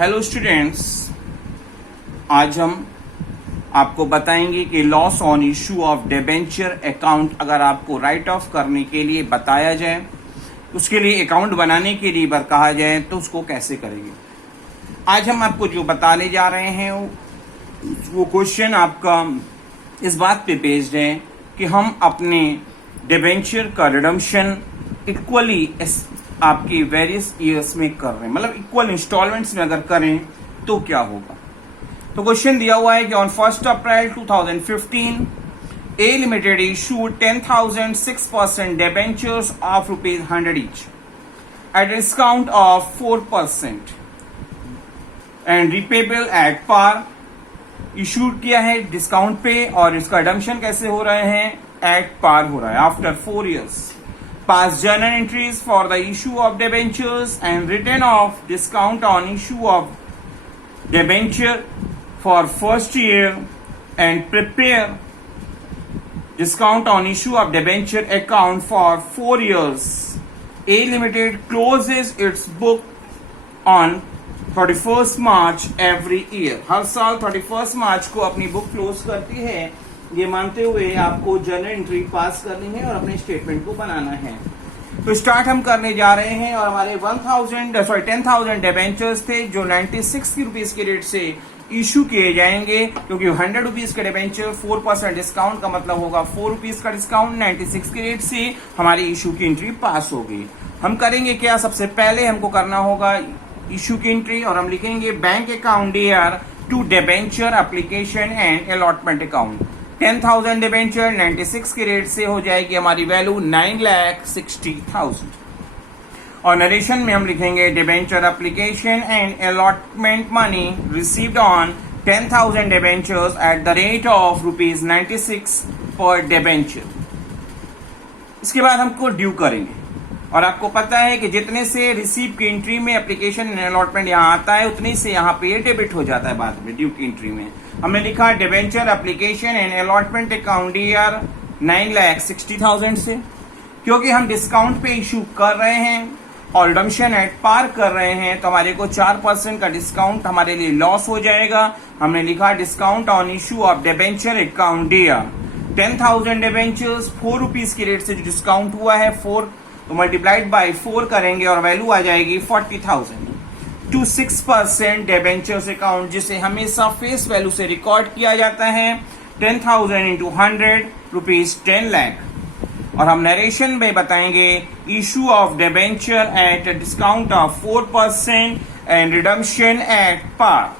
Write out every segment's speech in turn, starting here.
Hello students, आज हम आपको बताएंगे कि loss on issue of debenture account अगर आपको राइट ऑफ करने के लिए बताया जाए, उसके लिए अकाउंट बनाने के लिए कहा जाए तो उसको कैसे करेंगे। आज हम आपको जो बताने जा रहे हैं वो क्वेश्चन आपका इस बात पे बेस्ड है कि हम अपने डिबेंचर का रिडम्पशन इक्वली आपकी वेरियस ईयर्स में कर रहे हैं, मतलब इक्वल इंस्टॉलमेंट्स में अगर करें तो क्या होगा। तो क्वेश्चन दिया हुआ है कि on 1 April 2015 a limited issued 10,006% debentures of ₹100 each at discount of 4% and repayable at par. Issued किया है डिस्काउंट पे और इसका रिडम्पशन कैसे हो रहे हैं, एट पार हो रहा है after 4 years। Pass journal entries for the issue of debentures and written off discount on issue of debenture for first year and prepare discount on issue of debenture account for 4 years. A Limited closes its book on 31st March every year. हर साल 31st मार्च को अपनी book close करती है, ये मानते हुए आपको journal entry पास करनी है और अपने स्टेटमेंट को बनाना है। तो स्टार्ट हम करने जा रहे हैं और हमारे 10,000 डिबेंचर्स थे जो 96 रुपीज के रेट से इशू किए जाएंगे, क्योंकि 100 रुपीज के डिबेंचर 4% डिस्काउंट का मतलब होगा 4 रुपीज का डिस्काउंट। 96 के रेट से हमारी इशू की एंट्री पास होगी। हम करेंगे क्या, सबसे पहले हमको करना होगा इशू की एंट्री और हम लिखेंगे bank account dear to debenture application and allotment account. 10,000 debenture 96 के रेट से हो जाएगी हमारी वैल्यू 9,60,000। और नरेशन में हम लिखेंगे debenture application and allotment money received on 10,000 debentures at the rate of ₹96 पर डिबेंचर। इसके बाद हमको ड्यू करेंगे और आपको पता है कि जितने से रिसीव की एंट्री में एप्लीकेशन एंड अलॉटमेंट यहाँ आता है उतने से यहाँ पे डेबिट हो जाता है बाद में ड्यू की एंट्री में। हमने लिखा debenture application and allotment account year 9,60,000 से, क्योंकि हम डिस्काउंट पे इशू कर रहे हैं और रिडम्पशन एट पार कर रहे हैं तो हमारे को 4% का डिस्काउंट हमारे लिए लॉस हो जाएगा। हमने लिखा discount on issue of debenture account year 10,000 debentures 4 rupees के रेट से जो डिस्काउंट हुआ है 4 तो मल्टीप्लाइड बाय 4 करेंगे और वैल्यू आ जाएगी 40,000 टू 6% डिबेंचर्स अकाउंट, जिसे हमेशा फेस वैल्यू से रिकॉर्ड किया जाता है। 10,000 इंटू 100 रुपीज 10 लाख। और हम नरेशन में बताएंगे issue of debenture at discount of 4% and redemption at par.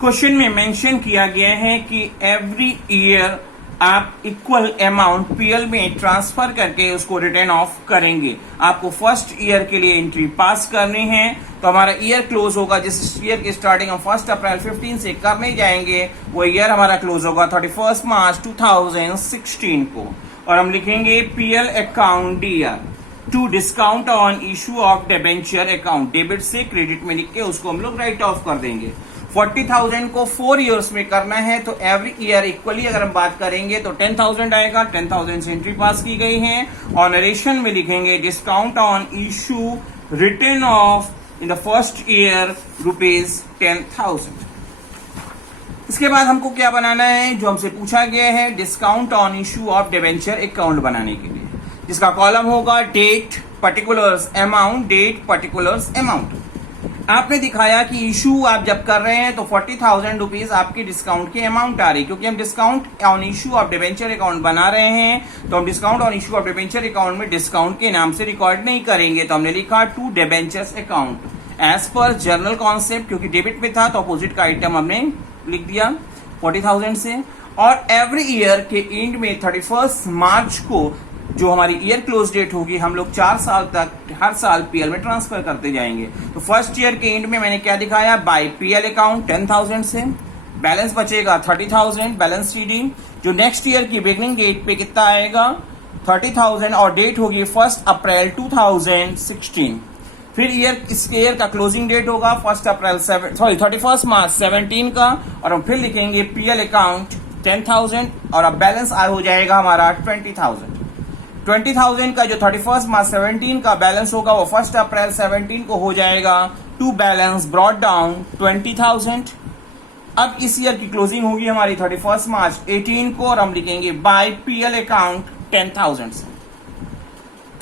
Question में मेंशन किया गया है कि एवरी ईयर आप इक्वल अमाउंट पीएल में ट्रांसफर करके उसको रिटर्न ऑफ करेंगे। आपको फर्स्ट ईयर के लिए एंट्री पास करनी है तो हमारा ईयर क्लोज होगा, जिस ईयर की स्टार्टिंग हम 1 अप्रैल 15 से करने जाएंगे वो ईयर हमारा क्लोज होगा 31 मार्च 2016 को। और हम लिखेंगे PL account DR to discount on issue of debenture account. Debit से क्रेडिट में लिख के उसको हम लोग राइट ऑफ कर देंगे। 40,000 को 4 इयर्स में करना है तो एवरी ईयर इक्वली अगर हम बात करेंगे तो 10,000 आएगा। 10,000 से एंट्री पास की गई है और नरेशन में लिखेंगे discount on issue return of in the first year ₹10,000। इसके बाद हमको क्या बनाना है, जो हमसे पूछा गया है discount on issue of debenture account बनाने के लिए, जिसका कॉलम होगा date particulars amount, date particulars amount. आपने दिखाया कि इशू आप जब कर रहे हैं तो 40,000 रुपीज आपकी डिस्काउंट की अमाउंट आ रही, क्योंकि हम discount on issue of debenture account बना रहे हैं तो हम discount on issue of debenture account में डिस्काउंट के नाम से रिकॉर्ड नहीं करेंगे। तो हमने लिखा to debentures account as per general concept, क्योंकि डेबिट में था तो अपोजिट का आइटम हमने लिख दिया 40,000 से। और एवरी ईयर के एंड में 31 मार्च को जो हमारी ईयर क्लोज डेट होगी हम लोग 4 साल तक हर साल पीएल में ट्रांसफर करते जाएंगे। तो फर्स्ट ईयर के एंड में मैंने क्या दिखाया, बाय पीएल अकाउंट 10,000 से बैलेंस बचेगा 30,000 बैलेंस रीडिंग, जो नेक्स्ट ईयर की बिगनिंग डेट पे कितना आएगा 30,000 और डेट होगी 1 अप्रैल 2016। फिर इसके ईयर का क्लोजिंग डेट होगा 31 मार्च 17 का और हम फिर लिखेंगे पीएल अकाउंट 10,000 और अब बैलेंस हो जाएगा हमारा 20,000। 20,000 का जो 31 मार्च 17 का बैलेंस होगा वो 1 अप्रैल 17 को हो जाएगा टू बैलेंस ब्रॉट डाउन 20,000। अब इस ईयर की क्लोजिंग होगी हमारी 31 मार्च 18 को और हम लिखेंगे बाय पीएल अकाउंट 10,000 से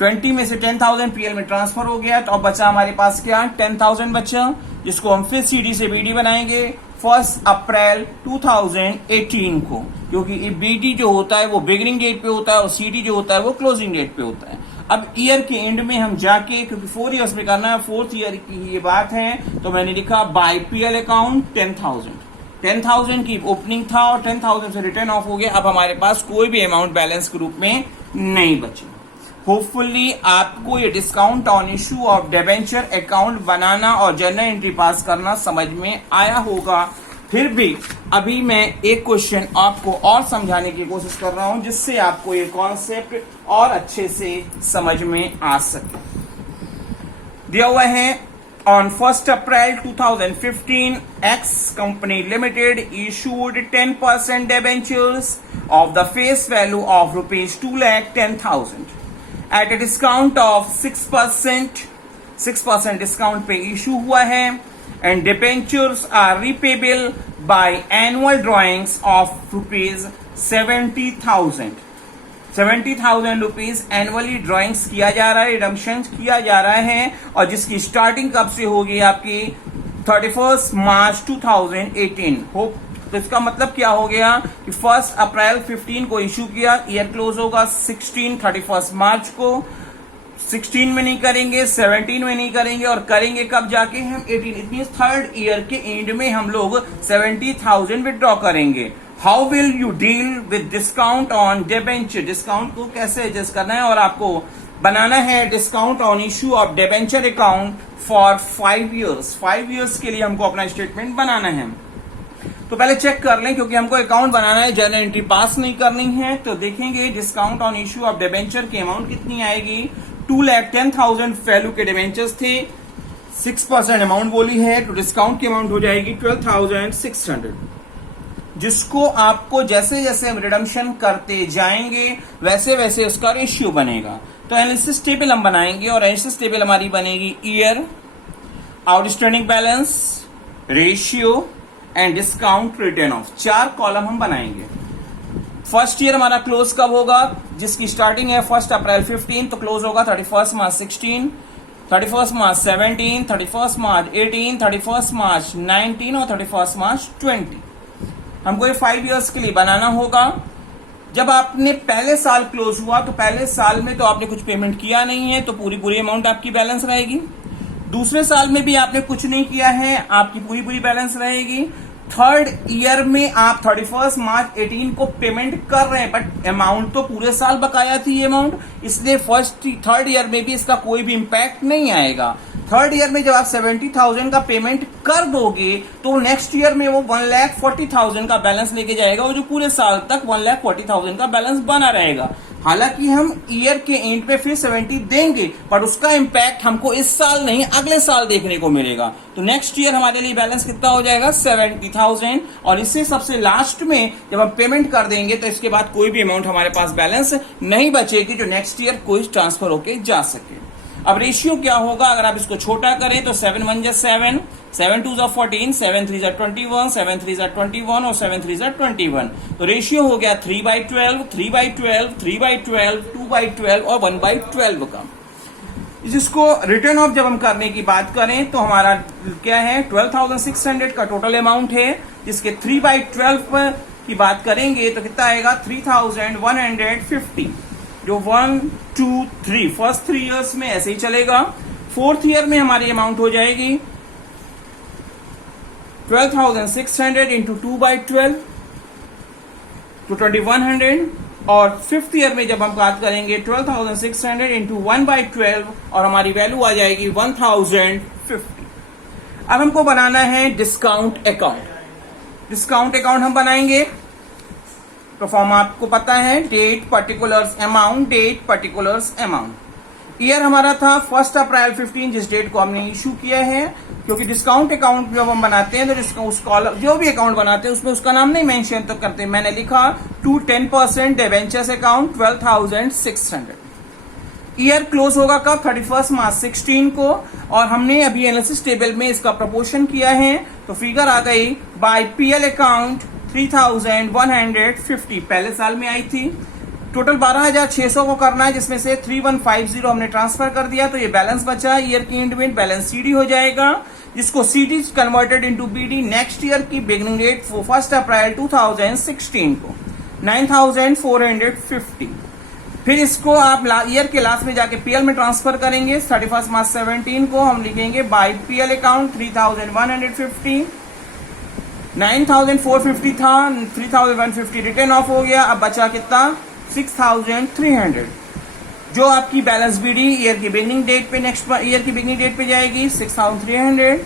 20 में से 10,000 पीएल में ट्रांसफर हो गया, तो अब बचा हमारे पास क्या 10,000 बचा, जिसको हम फिर सीडी से बीडी बनाएंगे 1 अप्रैल 2018 को, क्योंकि बीडी जो होता है वो बिगिनिंग डेट पे होता है और सीडी जो होता है वो क्लोजिंग डेट पे होता है। अब ईयर के एंड में हम जाके, क्योंकि 4 ईयर्स में करना है, 4th ईयर की ये बात है, तो मैंने लिखा बाय पीएल अकाउंट 10,000 की ओपनिंग था और 10,000 से रिटर्न ऑफ हो गया। अब हमारे पास कोई भी अमाउंट बैलेंस के रूप में नहीं बची। होपफुली आपको ये discount on issue of debenture account बनाना और जर्नल एंट्री पास करना समझ में आया होगा। फिर भी अभी मैं एक क्वेश्चन आपको और समझाने की कोशिश कर रहा हूं, जिससे आपको ये कॉन्सेप्ट और अच्छे से समझ में आ सके। दिया हुआ है on 1st April 2015, X Company Limited issued 10% debentures of the face value of rupees 2,10,000 at a discount of 6%. 6% discount पे issue हुआ है and debentures are repayable by annual drawings of rupees 70,000. 70,000 rupees annually drawings किया जा रहा है, redemption किया जा रहा है, और जिसकी स्टार्टिंग कब से होगी आपकी 31 मार्च 2018 हो। तो इसका मतलब क्या हो गया कि 1 अप्रैल 15 को इशू किया, ईयर क्लोज होगा 31 मार्च को। 16 में नहीं करेंगे, 17 में नहीं करेंगे, और करेंगे कब जाके हम 18। इट मींस 3rd ईयर के एंड में हम लोग 70,000 विड्रॉ करेंगे। How will you deal with discount on debenture, discount को कैसे एडजस्ट करना है, और आपको बनाना है discount on issue of debenture account for 5 years. 5 years के लिए हमको अपना स्टेटमेंट बनाना है। तो पहले चेक कर लें, क्योंकि हमको अकाउंट बनाना है, जर्नल एंट्री पास नहीं करनी है। तो देखेंगे discount on issue of debenture की अमाउंट कितनी आएगी। 2,10,000 वैल्यू के डिबेंचर्स थे, 6% अमाउंट बोली है, तो डिस्काउंट की अमाउंट हो जाएगी 12,600, जिसको आपको जैसे जैसे हम रिडम्पशन करते जाएंगे वैसे वैसे उसका रेशियो बनेगा। तो एनालिसिस टेबल हम बनाएंगे, और एनालिसिस टेबल हमारी बनेगी year, outstanding balance, ratio and discount return of. 4 column हम बनाएंगे। फर्स्ट ईयर हमारा क्लोज कब होगा, जिसकी स्टार्टिंग है 1 अप्रैल 15, तो क्लोज होगा 31 मार्च 16, 31 मार्च 17, 31 मार्च 18, 31 मार्च 19 और 31 मार्च 20। हमको ये 5 ईयर्स के लिए बनाना होगा। जब आपने पहले साल क्लोज हुआ तो पहले साल में तो आपने कुछ पेमेंट किया नहीं है, तो पूरी अमाउंट आपकी बैलेंस रहेगी। दूसरे साल में भी आपने कुछ नहीं किया है, आपकी पूरी बैलेंस रहेगी। 3rd ईयर में आप 31 मार्च 18 को पेमेंट कर रहे हैं, बट अमाउंट तो पूरे साल बकाया थी ये अमाउंट, इसलिए 3rd ईयर में भी इसका कोई भी इंपैक्ट नहीं आएगा। 3rd ईयर में जब आप 70,000 का पेमेंट कर दोगे तो नेक्स्ट ईयर में वो 1,40,000 का बैलेंस लेके जाएगा, और जो पूरे साल तक 1,40,000 का बैलेंस बना रहेगा। हालांकि हम ईयर के एंड पे फिर 70 देंगे, पर उसका इंपैक्ट हमको इस साल नहीं अगले साल देखने को मिलेगा। तो नेक्स्ट ईयर हमारे लिए बैलेंस कितना हो जाएगा 70,000, और इससे सबसे लास्ट में जब हम पेमेंट कर देंगे तो इसके बाद कोई भी अमाउंट हमारे पास बैलेंस नहीं बचेगी जो नेक्स्ट ईयर कोई ट्रांसफर होके जा सके। अब रेशियो क्या होगा, अगर आप इसको छोटा करें तो 7 1 जा 7, 7 2 जा 14, 7 3 जा 21, 7 3 जा 21 और 7 3 जा 21। तो रेशियो हो गया 3/12, 3/12, 3/12, 2/12 और 1/12 का। जिसको रिटर्न ऑफ जब हम करने की बात करें तो हमारा क्या है 12,600 का टोटल अमाउंट है, जिसके 3/12 की बात करेंगे तो कितना आएगा 3,150, जो 1 2 3 फर्स्ट 3 ईयर्स में ऐसे ही चलेगा। 4th ईयर में हमारी अमाउंट हो जाएगी 12,600 इंटू 2/12 तो 2,100, और 5th ईयर में जब हम बात करेंगे 12,600 इंटू 1/12 और हमारी वैल्यू आ जाएगी 1,050। अब हमको बनाना है डिस्काउंट अकाउंट। डिस्काउंट अकाउंट हम बनाएंगे तो फॉर्म आपको पता है, date particulars amount, date particulars amount. Year हमारा था 1 अप्रैल 15, जिस डेट को हमने इशू किया है, क्योंकि डिस्काउंट अकाउंट जब हम बनाते हैं तो उस कॉलम जो भी अकाउंट बनाते हैं उसमें उसका नाम नहीं मेंशन तो करते। मैंने लिखा 10% डिबेंचर्स अकाउंट 12,600। ईयर क्लोज होगा कब? 31 मार्च 16 को। और हमने अभी एनालिसिस टेबल में इसका प्रपोर्शन किया है, तो फिगर आ गई बाय पीएल अकाउंट 3150 पहले साल में आई थी। टोटल 12,600 को करना है, जिसमें से 3150 हमने ट्रांसफर कर दिया, तो ये बैलेंस बचा। ईयर की एंड में बैलेंस सीडी हो जाएगा, जिसको CD converted into BD next year की बिगिनिंग डेट 1 अप्रैल 2016 को 9,450। फिर इसको आप ईयर के लास्ट में जाके पीएल में ट्रांसफर करेंगे। 31 मार्च 17 को हम लिखेंगे बाय पीएल अकाउंट 3150, 9,450 था, 3,150 रिटर्न ऑफ हो गया। अब बचा कितना? 6,300, जो आपकी बैलेंस बीडी ईयर की बिगिनिंग डेट पे नेक्स्ट ईयर की बिगिनिंग डेट पे जाएगी 6,300।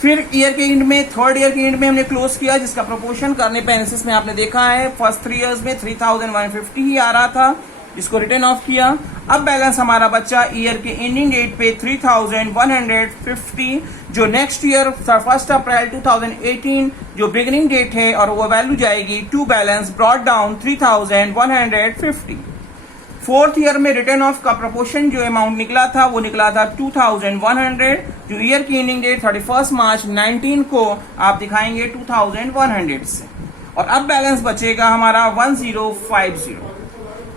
फिर ईयर के एंड में, थर्ड ईयर के एंड में हमने क्लोज किया, जिसका प्रोपोर्शन करने पे एनालिसिस में आपने देखा है फर्स्ट 3 इयर्स में 3,150 ही आ रहा था, इसको रिटर्न ऑफ किया। अब बैलेंस हमारा बच्चा ईयर के एंडिंग डेट पे 3,150, जो नेक्स्ट ईयर 1 अप्रैल 2018 जो बिगिनिंग डेट है, और वो वैल्यू जाएगी to balance brought down 3,150। Fourth year में रिटर्न ऑफ का प्रोपोर्शन जो अमाउंट निकला था वो निकला था 2,100, जो ईयर की एंडिंग डेट 31 मार्च 19 को आप दिखाएंगे 2,100 से। और अब बैलेंस बचेगा हमारा 1,050।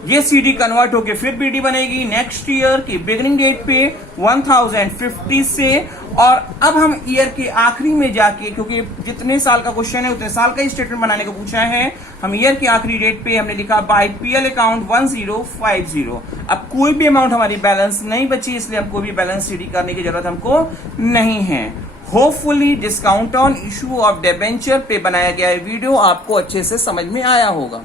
ये सीडी कन्वर्ट होके फिर बीडी बनेगी नेक्स्ट ईयर की बिगिनिंग डेट पे 1,050 से। और अब हम ईयर के आखिरी में जाके, क्योंकि जितने साल का क्वेश्चन है उतने साल का ही स्टेटमेंट बनाने को पूछा है, हम ईयर के आखिरी डेट पे हमने लिखा बाय पीएल अकाउंट 1050। अब कोई भी अमाउंट हमारी बैलेंस नहीं बची, इसलिए हमको भी बैलेंस सीडी करने की जरूरत हमको नहीं है। Hopefully discount on issue of debenture पे बनाया गया वीडियो आपको अच्छे से समझ में आया होगा।